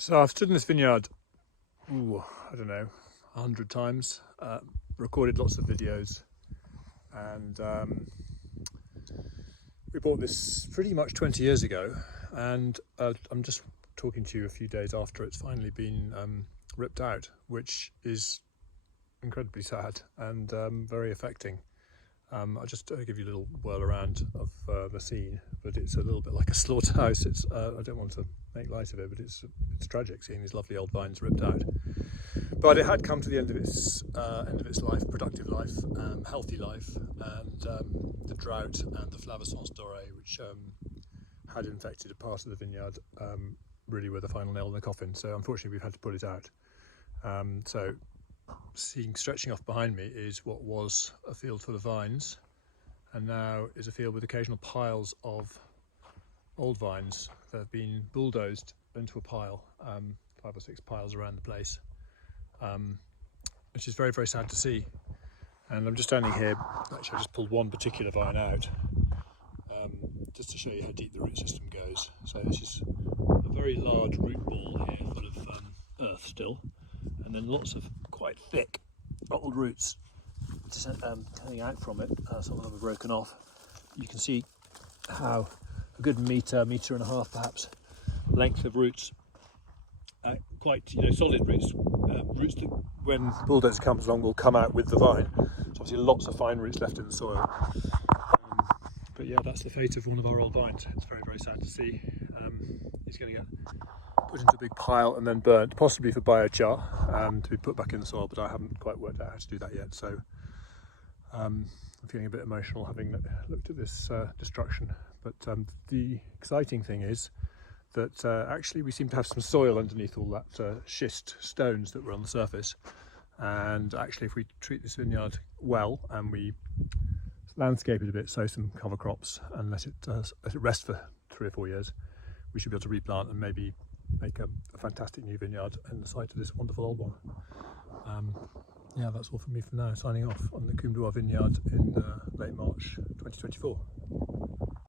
So I've stood in this vineyard, I don't know, 100 times, recorded lots of videos, and we bought this pretty much 20 years ago, and I'm just talking to you a few days after it's finally been ripped out, which is incredibly sad and very affecting. I'll just give you a little whirl around of the scene, but it's a little bit like a slaughterhouse. It's I don't want to make light of it, but it's tragic seeing these lovely old vines ripped out. But it had come to the end of its life, productive life, healthy life, and the drought and the flavescence dorée, which had infected a part of the vineyard, really were the final nail in the coffin. So unfortunately, we've had to put it out. So stretching off behind me is what was a field full of vines, and now is a field with occasional piles of old vines that have been bulldozed into a pile, 5 or 6 piles around the place, which is very, very sad to see. And I'm just standing here. Actually, I just pulled one particular vine out, just to show you how deep the root system goes. So this is a very large root ball here, full of earth still, and then lots of quite thick old roots just coming out from it. Some of them are broken off. You can see how a good metre and a half perhaps length of roots, quite solid roots, roots that when the bulldozer comes along will come out with the vine. So obviously lots of fine roots left in the soil. But yeah, that's the fate of one of our old vines. It's very, very sad to see. He's going to get put into a big pile and then burnt, possibly for biochar, to be put back in the soil, but I haven't quite worked out how to do that yet. So I'm feeling a bit emotional having looked at this destruction. But the exciting thing is that actually we seem to have some soil underneath all that schist stones that were on the surface. And actually, if we treat this vineyard well and we landscape it a bit, sow some cover crops and let it rest for 3 or 4 years, we should be able to replant and maybe make a fantastic new vineyard in the site of this wonderful old one. Yeah, that's all from me for now. Signing off on the Coume de Roy vineyard in late March 2024.